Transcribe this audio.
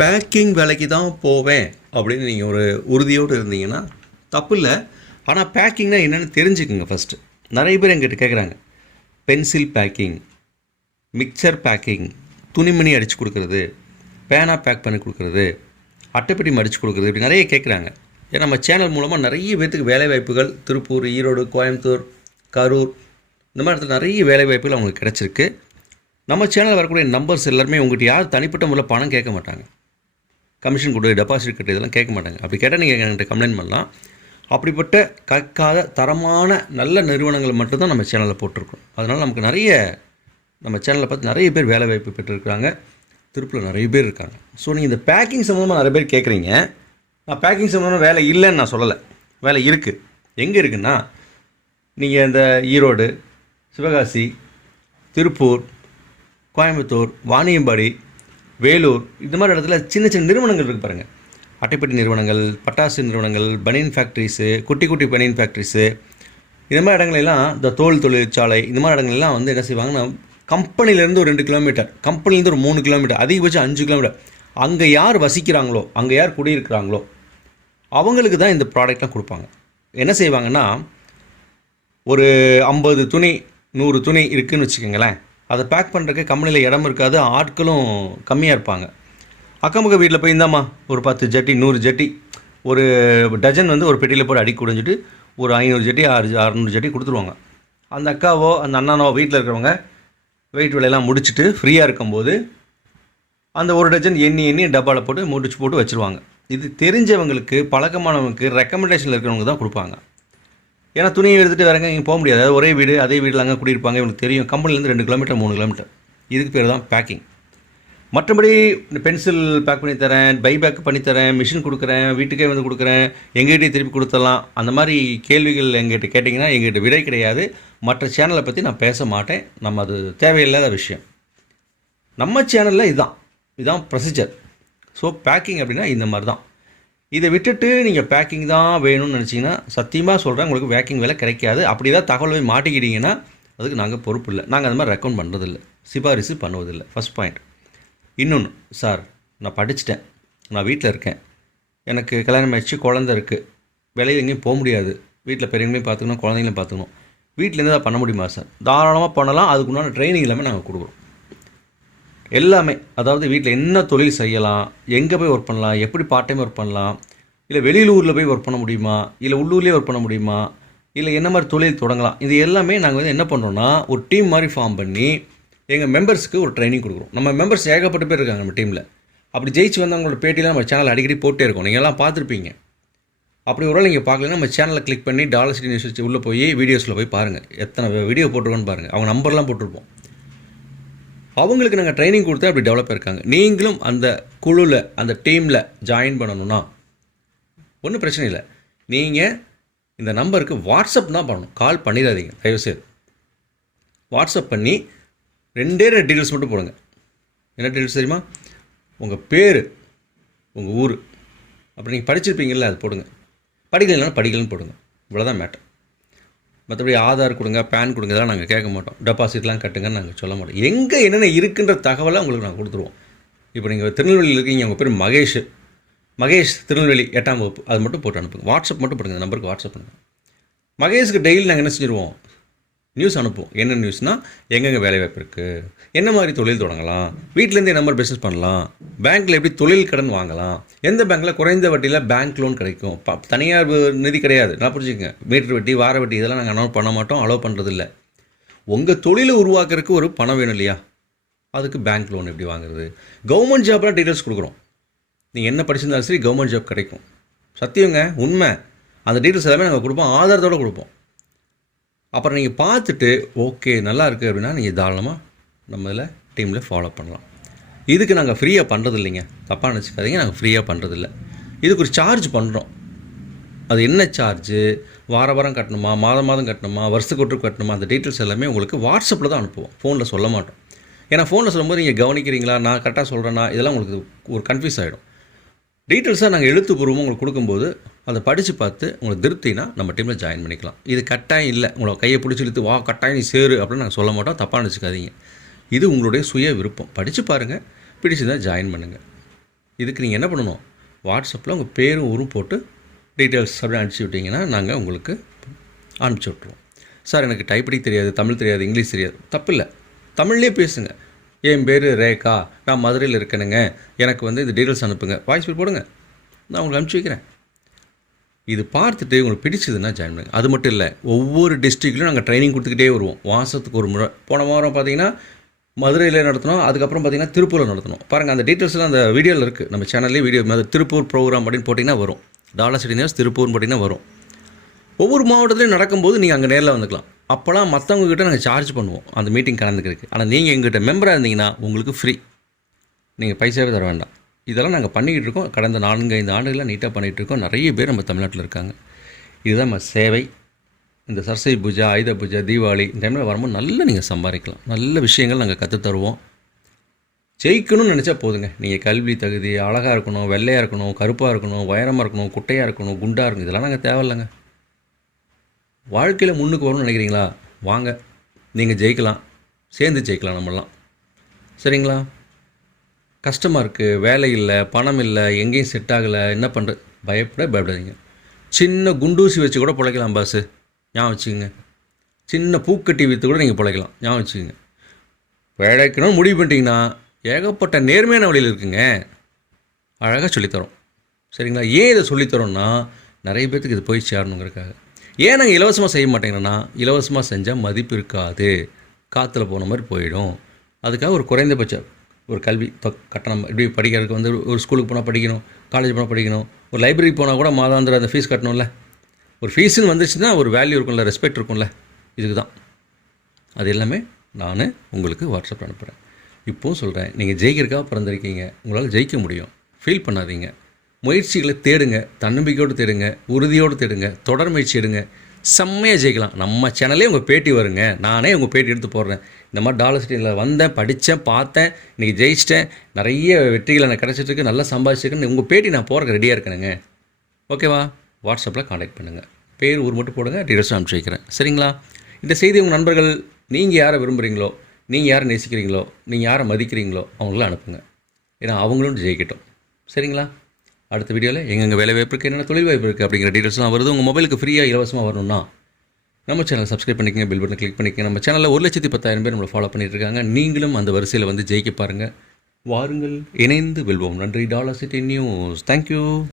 Packing வேலைக்கு தான் போவேன் அப்படின்னு நீங்கள் ஒரு உறுதியோடு இருந்தீங்கன்னா தப்பு இல்லை ஆனால் பேக்கிங்னா என்னென்னு தெரிஞ்சுக்கோங்க ஃபஸ்ட்டு நிறைய பேர் எங்கிட்ட கேட்குறாங்க பென்சில் பேக்கிங் மிக்சர் பேக்கிங் துணிமணி அடித்து கொடுக்குறது பேனா பேக் பண்ணி கொடுக்குறது அட்டைப்பெட்டி மடித்து கொடுக்குறது இப்படி நிறைய கேட்குறாங்க ஏன்னா நம்ம சேனல் மூலமாக நிறைய பேர்த்துக்கு வேலைவாய்ப்புகள் திருப்பூர் ஈரோடு கோயம்புத்தூர் கரூர் இந்த மாதிரி இடத்துல நிறைய வேலைவாய்ப்புகள் அவங்களுக்கு கிடச்சிருக்கு. நம்ம சேனல் வரக்கூடிய நம்பர்ஸ் எல்லாருமே உங்கள்கிட்ட யார் தனிப்பட்ட முறையில் பணம் கேட்க மாட்டாங்க. கமிஷன் கொடு டெபாசிட் கட்டு இதெல்லாம் கேட்க மாட்டாங்க. அப்படி கேட்டால் நீங்கள் என்கிட்ட கம்ப்ளைண்ட் பண்ணலாம். அப்படிப்பட்ட கற்காத தரமான நல்ல நிறுவனங்கள் மட்டும்தான் நம்ம சேனலில் போட்டிருக்கோம். அதனால் நமக்கு நிறைய நம்ம சேனலை பார்த்து நிறைய பேர் வேலை வாய்ப்பு பெற்றிருக்கிறாங்க. திருப்பூரில் நிறைய பேர் இருக்காங்க. ஸோ நீங்கள் இந்த பேக்கிங் சம்மந்தமாக நிறைய பேர் கேட்குறீங்க. நான் பேக்கிங் சம்மந்தமாக வேலை இல்லைன்னு நான் சொல்லலை. வேலை இருக்குது எங்கே இருக்குன்னா நீங்கள் இந்த ஈரோடு சிவகாசி திருப்பூர் கோயம்புத்தூர் வாணியம்பாடி வேலூர் இந்த மாதிரி இடத்துல சின்ன சின்ன நிறுவனங்கள் இருக்குது பாருங்கள் அட்டைப்பெட்டி நிறுவனங்கள் பட்டாசு நிறுவனங்கள் பனியன் ஃபேக்ட்ரிஸு குட்டி குட்டி பனியன் ஃபேக்ட்ரிஸு இந்த மாதிரி இடங்களெல்லாம் இந்த தோல் தொழிற்சாலை இந்த மாதிரி இடங்கள்லாம் வந்து என்ன செய்வாங்கன்னா கம்பெனிலேருந்து ஒரு ரெண்டு கிலோமீட்டர் கம்பெனிலேருந்து ஒரு மூணு கிலோமீட்டர் அதிகபட்சம் அஞ்சு கிலோமீட்டர் அங்கே யார் வசிக்கிறாங்களோ அங்கே யார் குடியிருக்கிறாங்களோ அவங்களுக்கு தான் இந்த ப்ராடக்ட்லாம் கொடுப்பாங்க. என்ன செய்வாங்கன்னா ஒரு ஐம்பது துணி நூறு துணி இருக்குன்னு வச்சுக்கோங்களேன். அதை பேக் பண்ணுறக்கு கம்பெனியில் இடம் இருக்காது ஆட்களும் கம்மியாக இருப்பாங்க. அக்கம் பக்கம் வீட்டில் போய் இந்தாம்மா ஒரு பத்து ஜட்டி நூறு ஜட்டி ஒரு டஜன் வந்து ஒரு பெட்டியில் போட்டு அடி குடிஞ்சிட்டு ஒரு ஐநூறு ஜட்டி ஆறு அறநூறு ஜட்டி கொடுத்துருவாங்க. அந்த அக்காவோ அந்த அண்ணானோ வீட்டில் இருக்கிறவங்க வெயிட் வேலையெல்லாம் முடிச்சுட்டு ஃப்ரீயாக இருக்கும்போது அந்த ஒரு டஜன் எண்ணி எண்ணி டப்பாவில் போட்டு முடிச்சு போட்டு வச்சுருவாங்க. இது தெரிஞ்சவங்களுக்கு பழக்கமானவங்களுக்கு ரெக்கமெண்டேஷனில் இருக்கிறவங்க தான் கொடுப்பாங்க. ஏன்னா துணியை எடுத்துகிட்டு வேறங்க இங்கே போக முடியாது. அதாவது ஒரே வீடு அதே வீட்டில் அங்கே குடியிருப்பாங்க இவங்களுக்கு தெரியும். கம்பெனிலேருந்து ரெண்டு கிலோமீட்டர் மூணு கிலோமீட்டர் இதுக்கு பேர் தான் பேக்கிங் மற்றபடி பென்சில் பேக் பண்ணி தரேன் பை பேக் பண்ணி தரேன் மிஷின் கொடுக்குறேன் வீட்டுக்கே வந்து கொடுக்குறேன் எங்ககிட்டயே திருப்பி கொடுத்துடலாம். அந்த மாதிரி கேள்விகள் எங்ககிட்ட கேட்டிங்கன்னா எங்ககிட்ட விடை கிடையாது. மற்ற சேனலை பற்றி நான் பேச மாட்டேன். நம்ம அது தேவையில்லாத விஷயம். நம்ம சேனலில் இதுதான் இதுதான் ப்ரொசீஜர் ஸோ பேக்கிங் அப்படின்னா இந்த மாதிரி தான். இதை விட்டுட்டு நீங்கள் பேக்கிங் தான் வேணும்னு நினச்சிங்கன்னா சத்தியமாக சொல்கிறேன் உங்களுக்கு பேக்கிங் வேலை கிடைக்காது. அப்படி தான் தகவல் போய் மாட்டிக்கிட்டீங்கன்னா அதுக்கு நாங்கள் பொறுப்பு இல்லை. நாங்கள் அந்த மாதிரி ரெக்கமெண்ட் பண்ணுறதில்ல சிபாரிசு பண்ணுவதில்லை. ஃபஸ்ட் பாயிண்ட் இன்னொன்று சார் நான் படிச்சிட்டேன். நான் வீட்டில் இருக்கேன். எனக்கு கல்யாணம் ஆயிடுச்சு குழந்த இருக்குது வெளியில் எங்கேயும் போக முடியாது. வீட்டில் பெரியவங்களையும் பார்த்துக்கணும் குழந்தைங்களையும் பார்த்துக்கணும். வீட்டிலேருந்து தான் பண்ண முடியுமா சார் தாராளமாக பண்ணலாம். அதுக்குண்டான ட்ரைனிங் எல்லாமே நாங்கள் கொடுக்குறோம். எல்லாமே அதாவது வீட்டில் என்ன தொழில் செய்யலாம் எங்கே போய் ஒர்க் பண்ணலாம் எப்படி பார்ட் டைம் ஒர்க் பண்ணலாம் இல்லை வெளியூரில் போய் ஒர்க் பண்ண முடியுமா இல்லை உள்ளூர்லேயே ஒர்க் பண்ண முடியுமா இல்லை என்ன மாதிரி தொழில் தொடங்கலாம் இது எல்லாமே நாங்கள் வந்து என்ன பண்ணுறோன்னா ஒரு டீம் மாதிரி ஃபார்ம் பண்ணி எங்கள் மெம்பர்ஸ்க்கு ஒரு ட்ரைனிங் கொடுக்குறோம். நம்ம மெம்பர்ஸ் ஏகப்பட்ட பேர் இருக்காங்க நம்ம டீமில் அப்படி ஜெயிச்சு வந்தவங்களோட பேட்டிலாம் நம்ம சேனல் அடிக்கடி போட்டே இருக்கோம். நீங்கள் எல்லாம் பார்த்துருப்பீங்க. அப்படி ஒரு நீங்கள் பார்க்கலன்னா நம்ம சேனலை கிளிக் பண்ணி டாலர் சிட்டி நியூஸ் வச்சு உள்ளே போய் வீடியோஸில் போய் பாருங்கள் எத்தனை வீடியோ போட்டிருக்கோன்னு பாருங்கள் அவங்க நம்பர்லாம் போட்டிருப்போம். அவங்களுக்கு நாங்கள் ட்ரைனிங் கொடுத்து அப்படி டெவலப் இருக்காங்க நீங்களும் அந்த குழுவில் அந்த டீமில் ஜாயின் பண்ணணும்னா ஒன்றும் பிரச்சனை இல்லை. நீங்கள் இந்த நம்பருக்கு வாட்ஸ்அப் தான் பண்ணணும். கால் பண்ணிடாதீங்க. தயவுசெய்து. வாட்ஸ்அப் பண்ணி ரெண்டே ரெண்டு டீட்டெயில்ஸ் மட்டும் போடுங்க. என்ன டீட்டெயில்ஸ் தெரியுமா? உங்கள் பேர் உங்கள் ஊர். அப்படி நீங்கள் படிச்சிருப்பீங்கல்ல அது போடுங்க. படிக்கலைன்னா படிக்கலன்னு போடுங்க. இவ்வளோதான் மேட்டர் மற்றபடி ஆதார் கொடுங்க பேன் கொடுங்க இதெல்லாம் நாங்கள் கேட்க மாட்டோம். டெபாசிட்லாம் கட்டுங்கன்னு நாங்கள் சொல்ல மாட்டோம். எங்கே என்னென்ன இருக்குன்ற தகவலை உங்களுக்கு நாங்கள் கொடுத்துருவோம். இப்போ நீங்கள் திருநெல்வேலியில் இருக்கீங்க உங்கள் பேர் மகேஷ். மகேஷ் திருநெல்வேலி எட்டாம் வகுப்பு அது மட்டும் போட்டு அனுப்புங்க. வாட்ஸ்அப் மட்டும் போடுங்க இந்த நம்பருக்கு வாட்ஸ்அப் பண்ணுங்கள் மகேஷுக்கு டெய்லி நாங்கள் என்ன செஞ்சுருவோம்? நியூஸ் அனுப்புவோம் என்ன நியூஸ்னால் எங்கெங்கே வேலைவாய்ப்பு இருக்குது என்ன மாதிரி தொழில் தொடங்கலாம்? வீட்டிலேருந்து என்ன மாதிரி பிஸ்னஸ் பண்ணலாம். பேங்க்கில் எப்படி தொழில் கடன் வாங்கலாம்? எந்த பேங்க்கில் குறைந்த வட்டியில் பேங்க் லோன் கிடைக்கும்? ப தனியார் நிதி கிடையாது. நான் புரிஞ்சுக்கங்க. மீட்டர் வட்டி வார வட்டி இதெல்லாம் நாங்கள் அனௌட் பண்ண மாட்டோம். அலோவ் பண்ணுறதில்ல உங்கள் தொழிலை உருவாக்குறதுக்கு ஒரு பணம் வேணும் இல்லையா? அதுக்கு பேங்க் லோன் எப்படி வாங்குறது? கவர்மெண்ட் ஜாப்லாம் டீட்டெயில்ஸ் கொடுக்குறோம். நீங்கள் என்ன படிச்சிருந்தாலும் சரி கவர்மெண்ட் ஜாப் கிடைக்கும். சத்தியங்க உண்மை. அந்த டீட்டெயில்ஸ் எல்லாமே நாங்கள் கொடுப்போம். ஆதாரத்தோடு கொடுப்போம். அப்புறம் நீங்கள் பார்த்துட்டு ஓகே நல்லா இருக்குது அப்படின்னா நீங்கள் தாராளமாக நம்ம இதில் டீமில் ஃபாலோ பண்ணலாம். இதுக்கு நாங்கள் ஃப்ரீயாக பண்ணுறது இல்லைங்க. தப்பாக நினச்சிக்காதீங்க. நாங்கள் ஃப்ரீயாக பண்ணுறதில்ல இதுக்கு ஒரு சார்ஜ் பண்ணுறோம் அது என்ன சார்ஜு வார வாரம் கட்டணுமா? மாதம் மாதம் கட்டணுமா? வருஷத்துக்கு ஒன்று கட்டணுமா? அந்த டீட்டெயில்ஸ் எல்லாமே உங்களுக்கு வாட்ஸ்அப்பில் தான் அனுப்புவோம். ஃபோனில் சொல்ல மாட்டோம். ஏன்னா ஃபோனில் சொல்லும்போது நீங்கள் கவனிக்கிறீங்களா? நான் கரெக்டாக சொல்கிறேன்னா இதெல்லாம் உங்களுக்கு ஒரு கன்ஃபியூஸ் ஆகிடும் டீட்டெயில்ஸாக நாங்கள் எழுத்துப்பூர்வமாக உங்களுக்கு கொடுக்கும்போது அதை படித்து பார்த்து உங்களுக்கு திருப்தினா நம்ம டீமில் ஜாயின் பண்ணிக்கலாம். இது கட்டாயம் இல்லை. உங்களை கையை பிடிச்சி இழுத்து வா கட்டாயம் நீ சேரு அப்படின்னு நாங்கள் சொல்ல மாட்டோம். தப்பாக நினச்சிக்காதீங்க. இது உங்களுடைய சுய விருப்பம். படித்து பாருங்கள் பிடிச்சிருந்தா ஜாயின் பண்ணுங்கள் இதுக்கு நீங்கள் என்ன பண்ணணும்? வாட்ஸ்அப்பில் உங்கள் பேரும் ஊரும் போட்டு டீட்டெயில்ஸ் அப்படின்னு அனுப்பிச்சி விட்டிங்கன்னா நாங்கள் உங்களுக்கு அனுப்பிச்சி விட்ருவோம் சார் எனக்கு டைப்படிக் தெரியாது தமிழ் தெரியாது இங்கிலீஷ் தெரியாது. தப்பில்லை தமிழ்லேயே பேசுங்க. என் பேர் ரேகா. நான் மதுரையில் இருக்கேனுங்க. எனக்கு வந்து இந்த டீட்டெயில்ஸ் அனுப்புங்க. வாய்ஸ் பில் போடுங்க. நான் உங்களுக்கு அனுப்பிச்சி வைக்கிறேன். இது பார்த்துட்டு உங்களுக்கு பிடிச்சதுன்னா ஜாயின் பண்ணுங்க. அது மட்டும் இல்லை ஒவ்வொரு டிஸ்ட்ரிக்ட்லையும் நாங்கள் ட்ரைனிங் கொடுத்துக்கிட்டே வருவோம். மாதத்துக்கு ஒரு முறை. போன வாரம் பார்த்தீங்கன்னா மதுரையில் நடத்தினோம். அதுக்கப்புறம் பார்த்தீங்கன்னா திருப்பூரில் நடத்தினோம். பாருங்கள் அந்த டீட்டெயில்ஸ்லாம் அந்த வீடியோவில் இருக்குது நம்ம சேனல்லேயே வீடியோ மாதிரி திருப்பூர் ப்ரோக்ராம் அப்படின்னு போட்டிங்கன்னா வரும். டாலர் சிட்டி நேர்ஸ் திருப்பூர்னு போட்டிங்கன்னா வரும். ஒவ்வொரு மாவட்டத்துலையும் நடக்கும்போது நீங்கள் அங்கே நேரில் வந்துக்கலாம். அப்போலாம் மற்றவங்கக்கிட்ட நாங்கள் சார்ஜ் பண்ணுவோம். அந்த மீட்டிங் கலந்துக்கிறதுக்கு. ஆனால் நீங்கள் எங்ககிட்ட மெம்பராக இருந்தீங்கன்னா உங்களுக்கு ஃப்ரீ நீங்கள் பைசாவே தர வேண்டாம். இதெல்லாம் நாங்கள் பண்ணிக்கிட்டு இருக்கோம். கடந்த நான்கு ஐந்து ஆண்டுகளாக நீட்டாக பண்ணிகிட்டு இருக்கோம். நிறைய பேர் நம்ம தமிழ்நாட்டில் இருக்காங்க. இதுதான் நம்ம சேவை. இந்த சரஸ்வதி பூஜை ஆயுத பூஜை தீபாவளி இந்த டைமில் வரும்போது நல்லா நீங்கள் சம்பாதிக்கலாம். நல்ல விஷயங்கள் நாங்கள் கற்றுத்தருவோம் ஜெயிக்கணும்னு நினச்சா போதுங்க. நீங்கள் கல்வி தகுதி அழகாக இருக்கணும் வெள்ளையாக இருக்கணும் கருப்பாக இருக்கணும் உயரமாக இருக்கணும் குட்டையாக இருக்கணும் குண்டாக இருக்கணும் இதெல்லாம் நாங்கள் தேவையில்லைங்க. வாழ்க்கையில் முன்னுக்கு வரணும்னு நினைக்கிறீங்களா? வாங்க. நீங்கள் ஜெயிக்கலாம். சேர்ந்து ஜெயிக்கலாம் நம்மளாம் சரிங்களா? கஷ்டமாக இருக்குது வேலை இல்லை பணம் இல்லை எங்கேயும் செட் ஆகலை என்ன பண்ணுறது பயப்பட பயப்படாதீங்க. சின்ன குண்டூசி வச்சு கூட பிழைக்கலாம் பாஸு ஞாபகம் வச்சுக்கோங்க. சின்ன பூக்கட்டி விற்று கூட நீங்கள் பிழைக்கலாம். ஞாபகம் வச்சுக்கோங்க. பிழைக்கணும்னு முடிவு பண்ணிட்டீங்கன்னா ஏகப்பட்ட நேர்மையான வழியில் இருக்குங்க. அழகாக சொல்லித்தரோம். சரிங்களா? ஏன் இதை சொல்லித்தரோம்னா நிறைய பேர்த்துக்கு இது போய் சேரணுங்கிறதுக்காக. ஏன் நாங்கள் இலவசமாக செய்ய மாட்டேங்கிறோன்னா இலவசமாக செஞ்சால் மதிப்பு இருக்காது. காற்றுல போன மாதிரி போயிடும். அதுக்காக ஒரு குறைந்தபட்ச ஒரு கல்வி கட்டணம். இப்படி படிக்கிறதுக்கு வந்து ஒரு ஸ்கூலுக்கு போனால் படிக்கணும் காலேஜ் போனால் படிக்கணும் ஒரு லைப்ரரி போனால் கூட மாதாந்திர அந்த ஃபீஸ் கட்டணும்ல. ஒரு ஃபீஸுன்னு வந்துச்சுன்னா ஒரு வேல்யூ இருக்கும்ல ரெஸ்பெக்ட் இருக்கும்ல. இதுக்கு தான் அது எல்லாமே நான் உங்களுக்கு வாட்ஸ்அப் அனுப்புகிறேன் இப்போவும் சொல்கிறேன் நீங்கள் ஜெயிக்கிறதுக்காக பிறந்திருக்கீங்க. உங்களால் ஜெயிக்க முடியும். ஃபீல் பண்ணாதீங்க. முயற்சிகளை தேடுங்க. தன்னம்பிக்கையோடு தேடுங்க. உறுதியோடு தேடுங்க. தொடர் முயற்சி எடுங்க. செம்மையாக ஜெயிக்கலாம். நம்ம சேனலே உங்கள் பேட்டி வருங்க. நானே உங்கள் பேட்டி எடுத்து போடுறேன். இந்த மாதிரி டாலர் சிட்டியில் வந்தேன் படித்தேன் பார்த்தேன் இன்றைக்கி ஜெயிச்சிட்டேன். நிறைய வெற்றிகள் எனக்கு கிடச்சிட்ருக்கு நல்லா சம்பாதிச்சிருக்குன்னு உங்கள் பேட்டி நான் போகிறக்கு ரெடியாக இருக்கணுங்க. ஓகேவா வாட்ஸ்அப்பில் காண்டாக்ட் பண்ணுங்கள் பேர் ஊர் மட்டும் போடுங்க டீட்டெயில்ஸ் அனுப்பிச்சி வைக்கிறேன். சரிங்களா? இந்த செய்தி உங்கள் நண்பர்கள் நீங்கள் யாரை விரும்புகிறீங்களோ நீங்கள் யாரை நேசிக்கிறீங்களோ நீங்கள் யாரை மதிக்கிறீங்களோ அவங்களாம் அனுப்புங்க. ஏன்னா அவங்களும் ஜெயிக்கட்டும். சரிங்களா? அடுத்த வீடியோவில் எங்கெங்கே வேலை வாய்ப்பு இருக்குது என்னென்ன தொழில் வாய்ப்பு இருக்குது அப்படிங்கிற டீட்டெயில்ஸ்லாம் வருது. உங்கள் மொபைலுக்கு ஃப்ரீயாக இலவசமாக வரணும்னா நம்ம சேனல் சப்ஸ்கிரைப் பண்ணிக்கங்க பில் பட்டன் கிளிக் பண்ணிக்கங்க. நம்ம சேனலில் ஒரு லட்சத்தி பத்தாயிரம் பேர் நம்மளை ஃபாலோ பண்ணிட்டு இருக்காங்க. நீங்களும் அந்த வரிசையில் வந்து ஜெயிக்க பாருங்கள் வாருங்கள் இணைந்து வெல்வோம். நன்றி. Dollar city news. தேங்க்யூ